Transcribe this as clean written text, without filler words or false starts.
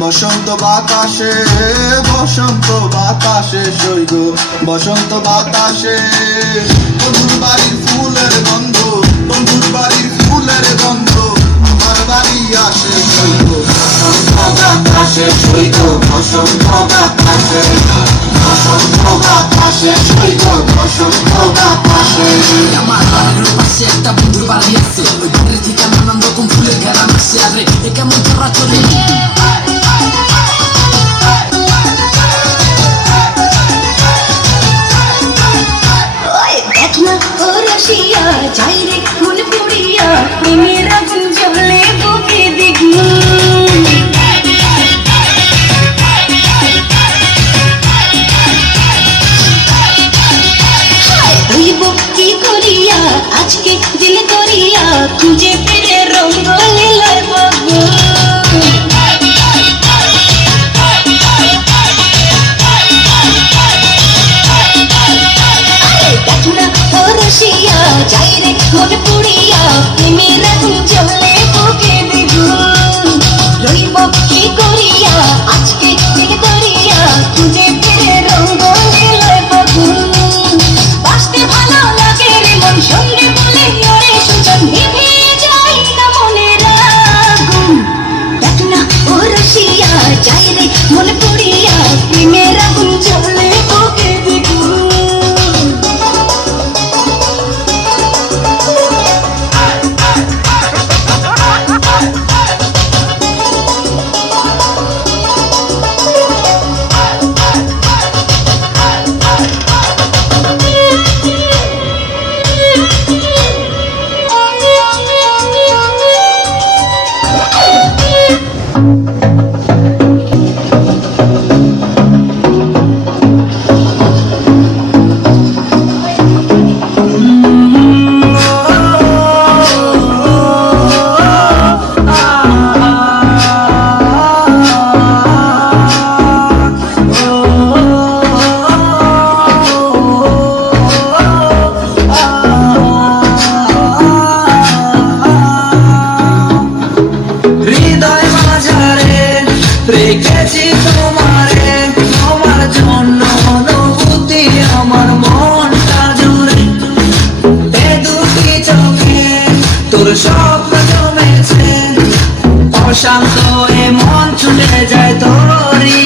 বসন্ত বাতাসে সইগ বসন্ত বাতাসে বন্ধুর বাড়ির ফুলের গন্ধ আমার বাড়ি আসে সইগ বসন্ত বাতাসে সইগ বসন্ত বাতাসে সইগ বসন্ত বাতাসে। আমার বাড়ির পাশে একটা বন্ধুর বাড়ি আছে, ওই বাড়ির থেকে নানান রকম ফুলের ঘেরান আসছে। আরে এ কেমন ধরা চলে যাই রে মন পুড়িয়া প্রেমের আগুন জ্বলে বুকে দেখি হইব কি করিয়া আজকে দিল করিয়া খুঁজে ফিরে রঙ্গ লীলার বাবু যাই রে মন পুড়িয়া প্রেমের আগুন জ্বলে বুকে দ্বিগুণ রইব কি করিয়া আজকে দিল করিয়া খুঁজে ফিরে রঙ্গ লীলার বাবুন বাসতে ভালো লাগে রে মন সঙ্গে বলে ওরে সুজন নিভে যাই না মনের আগুন দেখ না ও রসিয়া যাই রে মন পুড়িয়া প্রেমের আগুন জ্বলে বুকে দ্বিগুণ। রেখেছি তোমারে তোমার জন্য অনুভূতি আমার মনটা জুড়ে এ দুটি চোখে তোর স্বপ্ন জমেছে অশান্ত এ মন ছুটে যায় তোরই